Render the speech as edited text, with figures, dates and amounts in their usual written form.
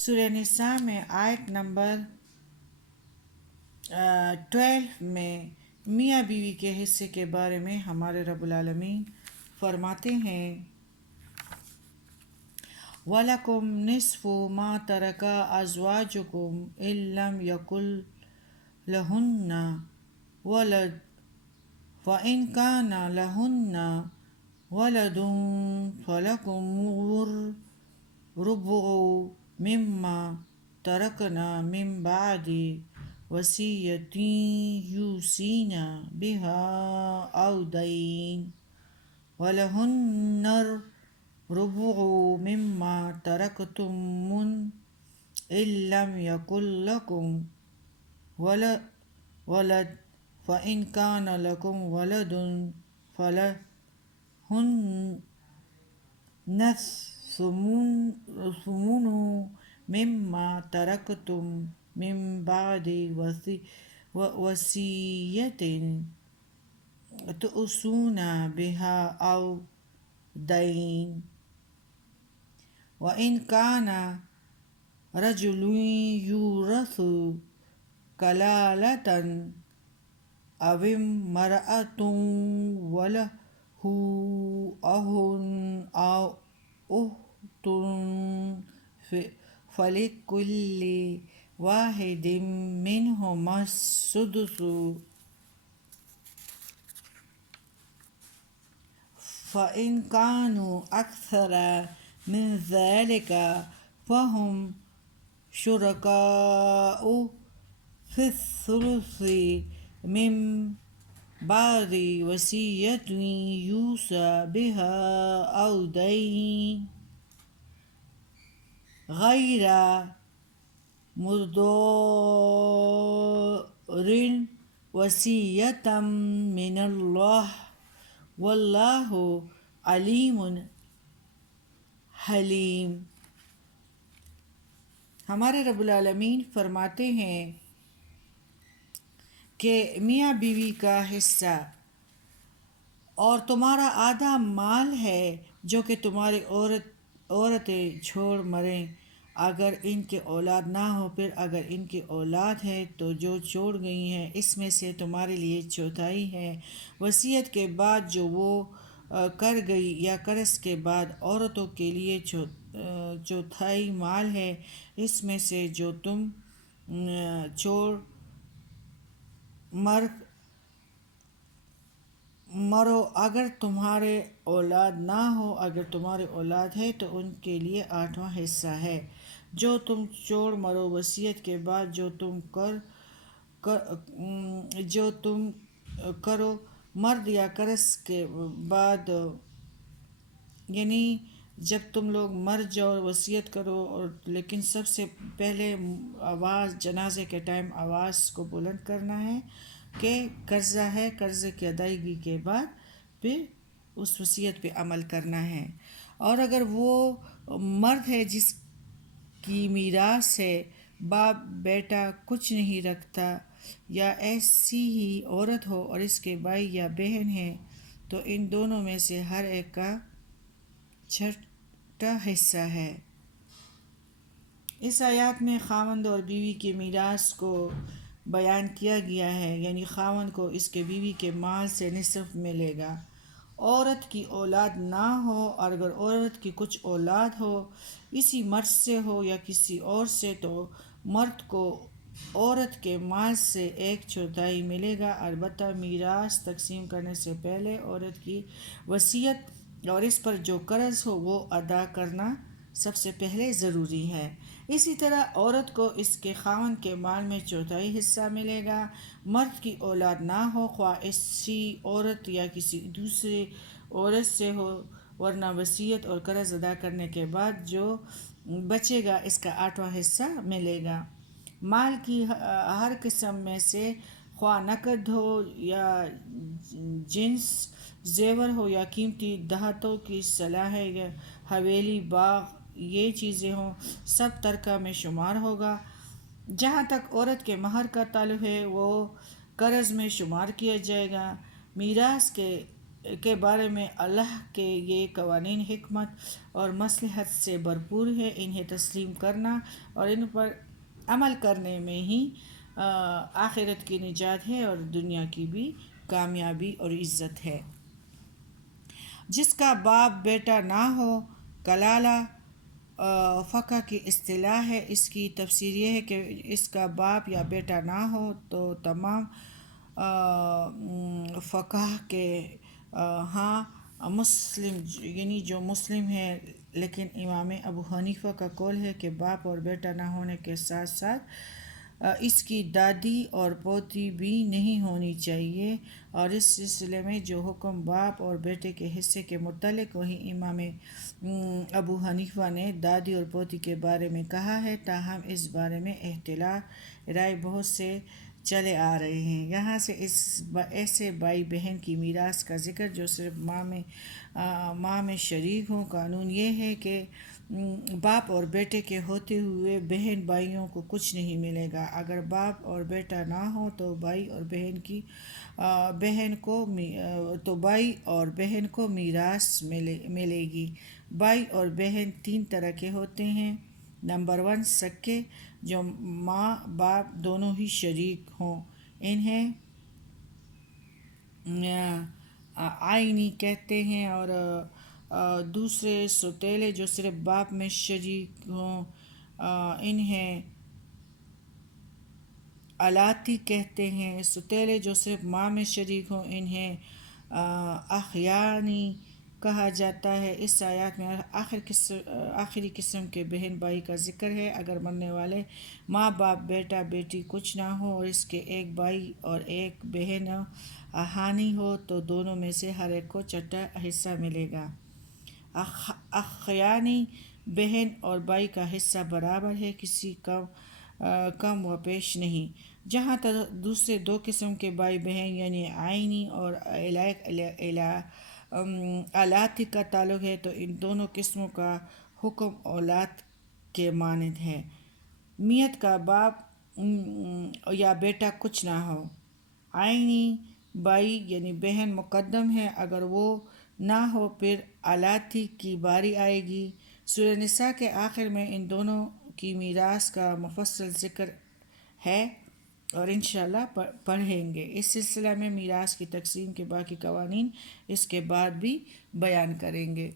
سورہ نساء میں آیت نمبر 12 میں میاں بیوی کے حصے کے بارے میں ہمارے رب العالمین فرماتے ہیں وَلَكُمْ نِصْفُ مَا تَرَكَ أَزْوَاجُكُمْ إِن لَّمْ يَكُن لَّهُنَّ وَلَدٌ فَإِن كَانَ لَهُنَّ وَلَدٌ فَلَكُمُ الرُّبُعُ مِمَّا تَرَكْنَ مِن بَعْدِ وَصِيَّةٍ يُوصِينَ بِهَا أَوْ دَيْنٍ وَلَهُنَّ الرُّبُعُ مِمَّا تَرَكْتُمْ إِن لَّمْ يَكُن لَّكُمْ وَلَدٌ فَإِن كَانَ لَكُمْ وَلَدٌ فَلَهُنَّ الثُّمُنُ مِمَّا تَرَكْتُم مِّن بَعْدِ وَصِيَّةٍ تُوصُونَ بِهَا أَوْ دَيْنٍ وَإِن كَانَ رَجُلٌ يُورَثُ كَلَالَةً أَوِ امْرَأَةٌ وَلَهُ أَخٌ أَوْ أُخْتٌ فَلِكُلِّ وَاحِدٍ مِّنْهُمَا السُّدُسُ فَإِن كَانُوا أَكْثَرَ مِن ذَلِكَ فَهُمْ شُرَكَاءُ فِي الثُّلُثِ مِن بَعْدِ وَصِيَّةٍ يُوصَى بِهَا أَوْ دَيْنٍ غَيْرَ مُضَارٍّ وَصِيَّةً مِّنَ اللَّهِ وَاللَّهُ عَلِيمٌ حلیم۔ ہمارے رب العالمین فرماتے ہیں کہ میاں بیوی کا حصہ اور تمہارا آدھا مال ہے جو کہ تمہاری عورتیں چھوڑ مریں اگر ان کے اولاد نہ ہو، پھر اگر ان کی اولاد ہے تو جو چھوڑ گئی ہیں اس میں سے تمہارے لیے چوتھائی ہے، وصیت کے بعد جو وہ کر گئی یا قرض کے بعد عورتوں کے لیے چوتھائی مال ہے اس میں سے جو تم چھوڑ مرو اگر تمہارے اولاد نہ ہو، اگر تمہارے اولاد ہے تو ان کے لیے 8واں حصہ ہے جو تم چھوڑ مرو وصیت کے بعد جو تم کرو مرد یا قرض کے بعد، یعنی جب تم لوگ مر جاؤ وصیت کرو لیکن سب سے پہلے آواز جنازے کے ٹائم آواز کو بلند کرنا ہے کہ قرضہ ہے، قرضے کی ادائیگی کے بعد پھر اس وصیت پہ عمل کرنا ہے۔ اور اگر وہ مرد ہے جس کی میراث ہے، باپ بیٹا کچھ نہیں رکھتا، یا ایسی ہی عورت ہو اور اس کے بھائی یا بہن ہے تو ان دونوں میں سے ہر ایک کا چھٹا حصہ ہے۔ اس آیات میں خاوند اور بیوی کی میراث کو بیان کیا گیا ہے، یعنی خاوند کو اس کے بیوی کے مال سے نصف ملے گا۔ عورت کی اولاد نہ ہو اور اگر عورت کی کچھ اولاد ہو، اسی مرد سے ہو یا کسی اور سے، تو مرد کو عورت کے مال سے 1/4 ملے گا، البتہ میراث تقسیم کرنے سے پہلے عورت کی وصیت اور اس پر جو قرض ہو وہ ادا کرنا سب سے پہلے ضروری ہے۔ اسی طرح عورت کو اس کے خاوند کے مال میں 1/4 حصہ ملے گا۔ مرد کی اولاد نہ ہو، خواہ اسی عورت یا کسی دوسری عورت سے ہو، ورنہ وصیت اور قرض ادا کرنے کے بعد جو بچے گا اس کا 8واں حصہ ملے گا۔ مال کی ہر قسم میں سے، خواہ نقد ہو یا جنس زیور ہو یا قیمتی دھاتوں کی صلاحیں یا حویلی باغ، یہ چیزیں ہوں، سب ترکہ میں شمار ہوگا۔ جہاں تک عورت کے مہر کا تعلق ہے وہ قرض میں شمار کیا جائے گا۔ میراث کے کے بارے میں اللہ کے یہ قوانین حکمت اور مصلحت سے بھرپور ہے. انہیں تسلیم کرنا اور ان پر عمل کرنے میں ہی آخرت کی نجات ہے اور دنیا کی بھی کامیابی اور عزت ہے. جس کا باپ بیٹا نہ ہو کلالہ فقہ کی اصطلاح ہے. اس کی تفسیر یہ ہے کہ اس کا باپ یا بیٹا نہ ہو تو تمام فقہ کے ہاں مسلم یعنی جو مسلم ہے، لیکن امام ابو حنیفہ کا قول ہے کہ باپ اور بیٹا نہ ہونے کے ساتھ ساتھ اس کی دادی اور پوتی بھی نہیں ہونی چاہیے. اور اس سلسلے میں جو حکم باپ اور بیٹے کے حصے کے متعلق وہی امام ابو حنیفہ نے دادی اور پوتی کے بارے میں کہا ہے. تاہم اس بارے میں اختلاف رائے بہت سے چلے آ رہے ہیں. یہاں سے ایسے بھائی بہن کی میراث کا ذکر جو صرف ماں میں شریک ہوں. قانون یہ ہے کہ باپ اور بیٹے کے ہوتے ہوئے بہن بھائیوں کو کچھ نہیں ملے گا. اگر باپ اور بیٹا نہ ہو تو بھائی اور بہن کو میراث ملے گی. بھائی اور بہن تین طرح کے ہوتے ہیں. نمبر 1 سکے، جو ماں باپ دونوں ہی شریک ہوں، انہیں آئینی کہتے ہیں. اور دوسرے سوتیلے جو صرف باپ میں شریک ہوں، انہیں الاتی کہتے ہیں. سوتیلے جو صرف ماں میں شریک ہوں، انہیں اخیانی کہا جاتا ہے. اس آیات میں آخری قسم کے بہن بھائی کا ذکر ہے. اگر مرنے والے ماں باپ بیٹا بیٹی کچھ نہ ہو اور اس کے ایک بھائی اور ایک بہن ہانی ہو تو دونوں میں سے ہر ایک کو چھٹا حصہ ملے گا. اخیانی بہن اور بھائی کا حصہ برابر ہے، کسی کم و پیش نہیں. جہاں تک دوسرے دو قسم کے بھائی بہن یعنی آئینی اور الاتی کا تعلق ہے تو ان دونوں قسموں کا حکم اولاد کے مانند ہے. میت کا باپ یا بیٹا کچھ نہ ہو، آئینی بھائی یعنی بہن مقدم ہے. اگر وہ نہ ہو پھر الاتی کی باری آئے گی. سورہ نساء کے آخر میں ان دونوں کی میراث کا مفصل ذکر ہے اور انشاءاللہ پڑھیں گے. اس سلسلہ میں میراث کی تقسیم کے باقی قوانین اس کے بعد بھی بیان کریں گے.